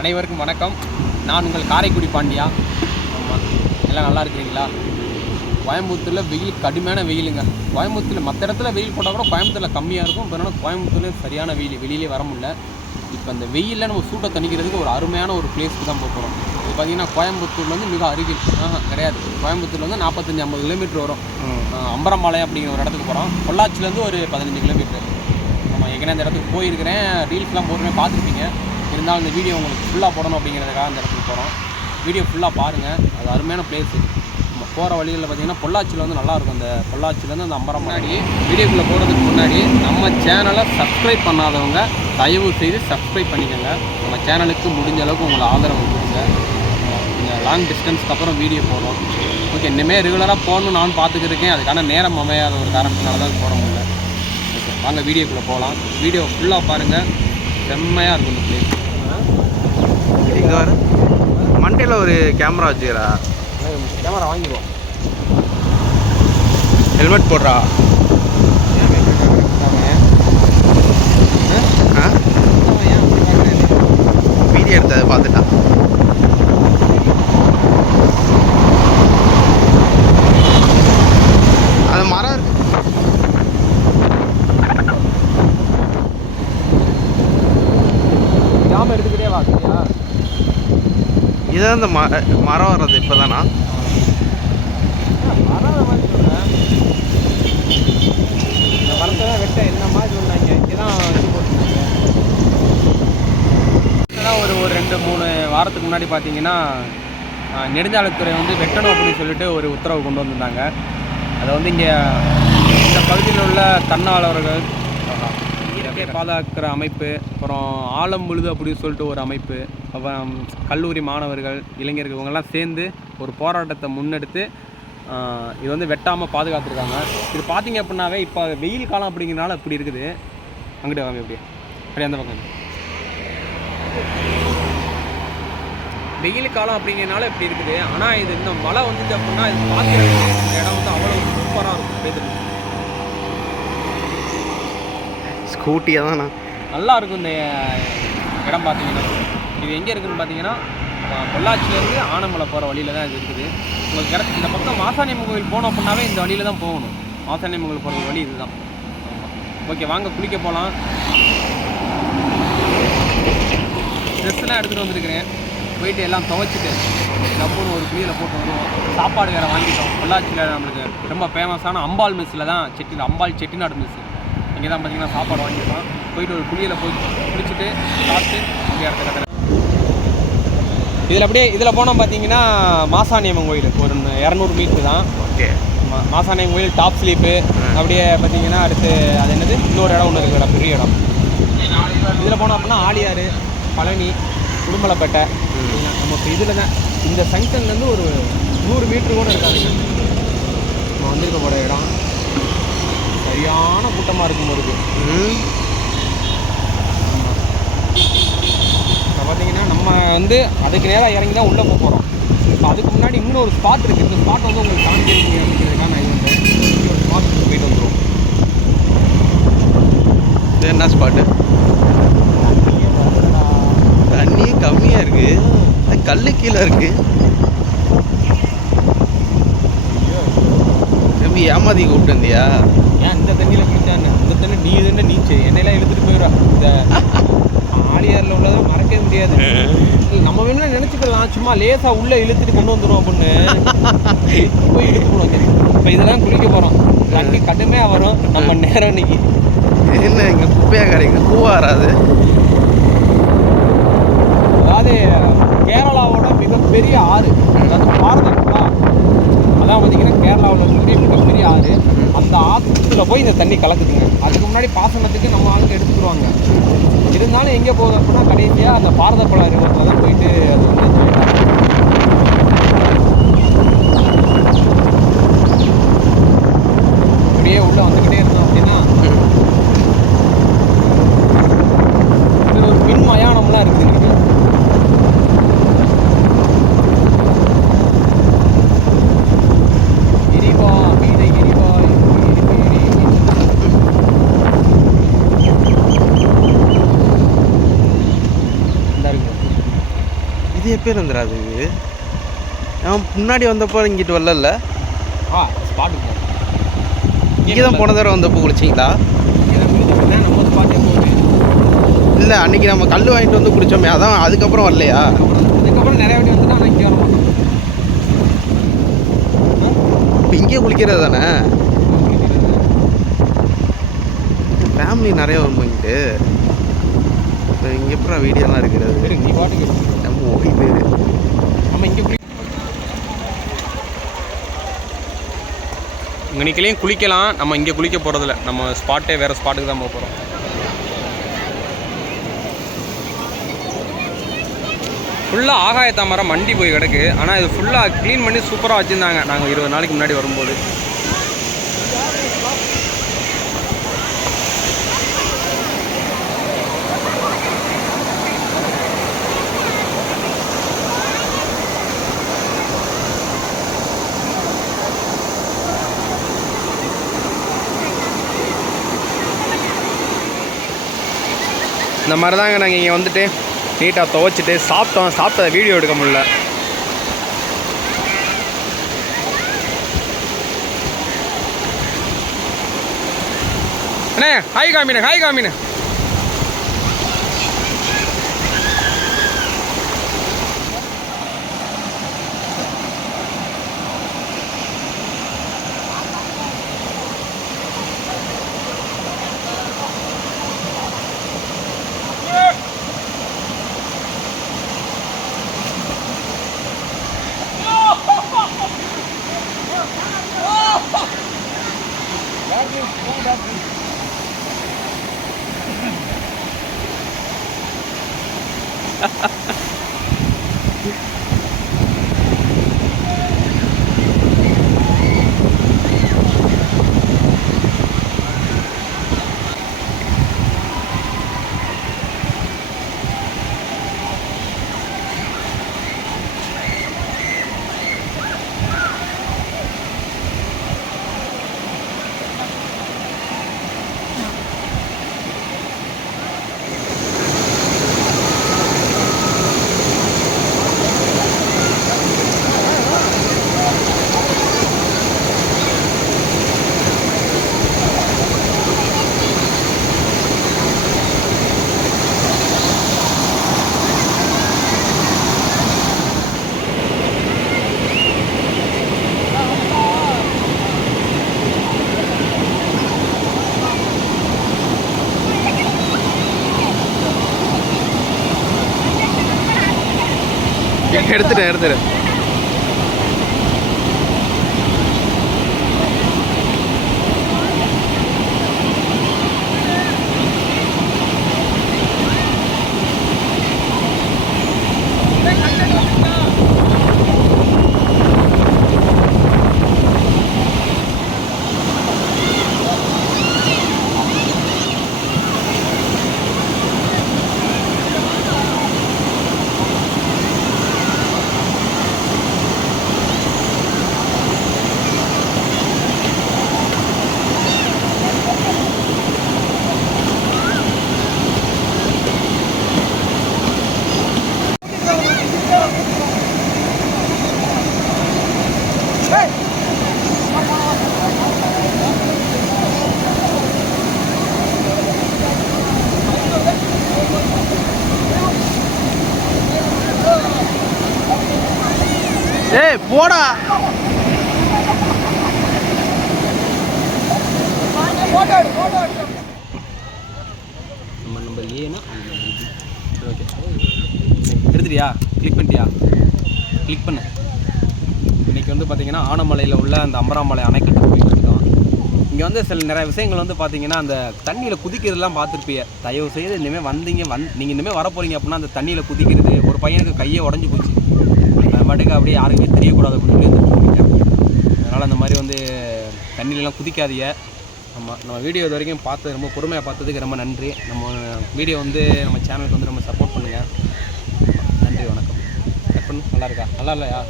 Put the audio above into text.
அனைவருக்கும் வணக்கம். நான் உங்கள் காரைக்குடி பாண்டியா. ஆமாம் எல்லாம் நல்லா இருக்கிறீங்களா? கோயம்புத்தூரில் வெயில் கடுமையான வெயிலுங்க. கோயம்புத்தூரில் மற்ற இடத்துல வெயில் போட்டால் கூட கோயம்புத்தூரில் கம்மியாக இருக்கும். இப்போ என்னன்னா சரியான வெயில் வெளியிலே வர முடியல. இப்போ அந்த வெயிலில் நம்ம சூட்டை தணிக்கிறதுக்கு ஒரு அருமையான ஒரு பிளேஸ்க்கு தான் போகிறோம் இது பார்த்தீங்கன்னா கோயம்புத்தூர்லேருந்து மிக அருகில். ஆஹா கிடையாது. கோயம்புத்தூர்லேருந்து நாற்பத்தஞ்சு ஐம்பது கிலோமீட்டர் வரும். ஆஹ் அம்பரம்பாளையம் அப்படிங்கிற ஒரு இடத்துக்கு போகிறோம் பொள்ளாச்சிலேருந்து ஒரு பதினஞ்சு கிலோமீட்டர் ஆமாம் ஏற்கனவே அந்த இடத்துக்கு போயிருக்கிறேன். ரீல்ஸ்லாம் போடுறேன் பார்த்துருப்பீங்க. இருந்தாலும் இந்த வீடியோ உங்களுக்கு ஃபுல்லாக போடணும் அப்படிங்கிறதுக்காக அந்த இடத்துக்கு போகிறோம் வீடியோ ஃபுல்லாக பாருங்கள் அது அருமையான பிளேஸு நம்ம போகிற வழிகளில் பார்த்தீங்கன்னா பொள்ளாச்சியில் வந்து நல்லாயிருக்கும் அந்த பொள்ளாச்சியிலேருந்து அந்த அம்பரம் முன்னாடி வீடியோக்குள்ளே போகிறதுக்கு முன்னாடி நம்ம சேனலை சப்ஸ்கிரைப் பண்ணாதவங்க தயவு செய்து சப்ஸ்கிரைப் பண்ணிக்கோங்க. நம்ம சேனலுக்கு முடிஞ்ச அளவுக்கு உங்களை ஆதரவு கொடுங்க. கொஞ்சம் லாங் டிஸ்டன்ஸ்க்கு அப்புறம் வீடியோ போகிறோம் ஓகே இனிமேல் ரெகுலராக போகணும்னு நான் பார்த்துக்கிருக்கேன் அதுக்கான நேரம் அமையாத ஒரு காரணத்தினால தான் போட முடியல. ஓகே வாங்க வீடியோக்குள்ளே போகலாம் வீடியோ ஃபுல்லாக பாருங்கள் செம்மையாக இருக்கும் இந்த பிளேஸ் இங்கே வர. மண்டையில் ஒரு கேமரா வச்சுக்கிறா. கேமரா வாங்கிடுவோம். ஹெல்மெட் போடுறா. ஆ? வீடியோ எடுத்ததை பார்த்துட்டா. அது மரம் இருக்கு. எடுத்துக்கிட்டே வா சரியா? இதான் இந்த ம மரம் வர்றது இப்போ தானா இந்த வெட்ட என்ன மாதிரி இங்கே தான் ஒரு ஒரு ரெண்டு மூணு வாரத்துக்கு முன்னாடி பார்த்தீங்கன்னா நெடுஞ்சாலைத்துறை வந்து வெட்டணும் அப்படின்னு சொல்லிட்டு ஒரு உத்தரவு கொண்டு வந்திருந்தாங்க. அதை வந்து இங்கே இந்த பகுதியில் உள்ள தன்னாளர்கள் இயற்கை பாதுகாக்கிற அமைப்பு அப்புறம் ஆழம் முழுது அப்படின்னு சொல்லிட்டு ஒரு அமைப்பு அப்புறம் கல்லூரி மாணவர்கள் இளைஞர்கள் இவங்கெல்லாம் சேர்ந்து ஒரு போராட்டத்தை முன்னெடுத்து இது வந்து வெட்டாமல் பாதுகாத்துருக்காங்க. இது பார்த்தீங்க அப்படின்னாவே இப்போ வெயில் காலம் அப்படிங்கிறனால இப்படி இருக்குது. அங்கிட்ட வாங்க எப்படி அப்படியே அந்த பக்கம். வெயில் காலம் அப்படிங்கிறனால இப்படி இருக்குது. ஆனால் இது இந்த மழை வந்துச்சு அப்படின்னா இது பார்க்குறதுக்கு இடம் வந்து அவ்வளோ சூப்பராக இருக்கும் பெய்து ஸ்கூட்டியாக நல்லா இருக்கும் இந்த இடம் பார்த்தீங்கன்னா. இது எங்கே இருக்குதுன்னு பார்த்தீங்கன்னா பொள்ளாச்சியிலேருந்து ஆனமலை போகிற வழியில் தான் இது இருக்குது. உங்களுக்கு கிடச்சி இந்த பக்கம் மாசாணியம்மன் கோவில் போனோம் அப்படின்னாவே இந்த வழியில் தான் போகணும். மாசாணியம்மன் கோவில் போகிற வழி இதுதான். ஓகே வாங்க குளிக்க போகலாம் ட்ரெஸ்லாம் எடுத்துகிட்டு வந்திருக்கிறேன். போயிட்டு எல்லாம் துவைச்சிட்டு டப்புன்னு ஒரு குளியில் போட்டு வருவோம். சாப்பாடு வேறு வாங்கிட்டோம். பொள்ளாச்சியில் நம்மளுக்கு ரொம்ப ஃபேமஸான அம்பாள் மெஸ்ஸில் தான் செட்டி அம்பாள் செட்டிநாடு மெஸ்ஸு இங்கே தான் பார்த்தீங்கன்னா சாப்பாடு வாங்கிட்டோம் போயிட்டு ஒரு குளியில் போய் குளிச்சுட்டு சாப்பிட்டு அப்படியே கட்டணம் இதில் அப்படியே இதில் போனோம் பார்த்தீங்கன்னா மாசாணியம்மன் கோயில். ஒரு இரநூறு மீட்ரு தான். ஓகே. மா- மாசாணியம்மன் கோயில் டாப் ஸ்லீப்பு அப்படியே பார்த்தீங்கன்னா அடுத்து அது என்னது? இன்னொரு இடம் ஒன்று இருக்குது பெரிய இடம். இதில் போனோம் அப்படின்னா ஆலியாறு பழனி உடுமலைப்பேட்டை. நம்ம இப்போ இதில் தான் இந்த சங்ஷன்லேருந்து ஒரு நூறு மீட்ரு கூட இருக்காதுங்க. நம்ம வந்திருக்க போகிற இடம். சரியான கூட்டமாக இருக்கும் ம். இப்போ பார்த்தீங்கன்னா நம்ம வந்து அதுக்கு நேராக இறங்கி தான் உள்ளே போக போகிறோம் இப்போ அதுக்கு முன்னாடி இன்னொரு ஸ்பாட் இருக்குது இந்த ஸ்பாட் வந்து உங்களுக்கு காமிச்சிருக்கீங்க அப்படிங்கிறதுக்காக நான் இது வந்து ஒரு ஸ்பாட்டுக்கு போயிட்டு வந்துடுவோம் இது என்ன ஸ்பாட்டு தண்ணி கம்மியாக இருக்கு. அது கல்லு கீழே இருக்கு. தம்பி ஏமாத்தி கூப்பிட்டு வந்தியா? ஏன் இந்த தண்ணியில் குளிச்சான்னு இந்த தண்ணி நீ இதுன்னு நீச்சு என்னையெல்லாம் இழுத்துட்டு போயிடுவா இந்த ஆலியாரில் உள்ளதை மறக்கவே முடியாது. நம்ம வேணும்னா நினச்சிக்கலாம். சும்மா லேசாக உள்ளே இழுத்துட்டு கொண்டு வந்துடும் அப்படின்னு போய் இழுத்து போடுவோம் இப்போ இதெல்லாம் குளிக்க போகிறோம் தண்ணி கடுமையாக வரும். நம்ம நேரம் இன்னைக்கு. என்ன இங்கே குப்பையாக கிடைக்குது பூவா வராது அதாவது கேரளாவோட மிகப்பெரிய ஆறு. அதாவது பாரதப்புழா அதான் பார்த்தீங்கன்னா கேரளாவில் இருக்கக்கூடிய மிகப்பெரிய ஆறு. அந்த ஆற்றுல போய் இந்த தண்ணி கலக்குதுங்க. அதுக்கு முன்னாடி பாசனத்துக்கு நம்ம ஆளுங்க எடுத்துக்கிடுவாங்க. இருந்தாலும் எங்கே போகுது அப்படின்னா கடைசியாக அந்த பாரதப்பழ ரிவரில் தான் போயிட்டு அது வந்து அப்படியே உள்ளே வந்துக்கிட்டே இருந்தோம் அப்படின்னா இது ஒரு மின் மயானம்லாம் இருக்குதுங்க இங்க. எரிவா வீட எரிவா எரி எரி இந்த இருக்கு நிறைய பேர் வந்துடாது நான் முன்னாடி வந்தப்போ இங்கிட்டு வரல ஆ ஸ்பாட்டுக்கு இங்கே தான் போன தடவை வந்தப்போ குளிச்சிங்களா? இல்லை அன்னைக்கு நம்ம கல் வாங்கிட்டு வந்து குடிச்சோமே அதான் அதுக்கப்புறம் வரலையா? அதுக்கப்புறம் நிறைய வாட்டி வந்துட்டா ஆனால் இங்கே வர மாட்டோம் இப்போ இங்கே குளிக்கிறது தானே? ஃபேமிலி நிறைய வரும் இங்கிட்டு. இப்போ இங்கே எப்பறம் வீடியோலாம் இருக்கிறது நீ பாட்டுக்கு இரு. நம்ம நம்ம இங்கே குளி இங்கே நிற்கலையும் குளிக்கலாம். நம்ம இங்கே குளிக்க போகிறதில்ல நம்ம ஸ்பாட்டே வேறு ஸ்பாட்டுக்கு தான் போக போகிறோம் ஃபுல்லாக ஆகாய மண்டி போய் கிடக்கு. ஆனால் இது ஃபுல்லாக க்ளீன் பண்ணி சூப்பராக வச்சுருந்தாங்க. நாங்கள் இருபது நாளைக்கு முன்னாடி வரும்போது. இந்த மாதிரி தாங்க நாங்கள் இங்கே வந்துட்டு நீட்டாக துவைச்சிட்டு சாப்பிட்டோம். சாப்பிட்டதை வீடியோ எடுக்க முடியல. அண்ணே ஹாய் காமினு ஹாய் காமினு. എടുത്തിട്ട് എടുത്തിട്ട്. ஏய் போடா. நம்ம நம்பர் ஏனா ஓகே எடுத்துட்டியா? கிளிக் பண்ணிட்டியா? கிளிக் பண்ணு. இன்றைக்கி வந்து பார்த்திங்கன்னா ஆனமலையில் உள்ள அந்த அம்பராமலை அணைக்கட்டு போயிட்டுருக்கோம் இங்கே வந்து சில நிறைய விஷயங்கள் வந்து பார்த்தீங்கன்னா அந்த தண்ணியில் குதிக்கிறதுலாம் பார்த்துருப்பீங்க. தயவு செய்து இனிமேல் வந்தீங்க வந் நீங்கள் இனிமேல் வர போகிறீங்க அப்படின்னா அந்த தண்ணியில் குதிக்கிறது ஒரு பையனுக்கு கையை உடஞ்சி போச்சு. பாட்டுக்கு அப்படியே யாருக்குமே தெரியக்கூடாது அப்படின்னு சொல்லி அதனால் அந்த மாதிரி வந்து தண்ணியிலலாம் குதிக்காதீங்க. ஆமாம் நம்ம வீடியோ இது வரைக்கும் பார்த்து ரொம்ப பொறுமையாக பார்த்ததுக்கு ரொம்ப நன்றி. நம்ம வீடியோ வந்து நம்ம சேனலுக்கு வந்து நம்ம சப்போர்ட் பண்ணுங்கள் நன்றி வணக்கம். கட் பண்ணு நல்லா இருக்கா? நல்லா இல்லையா?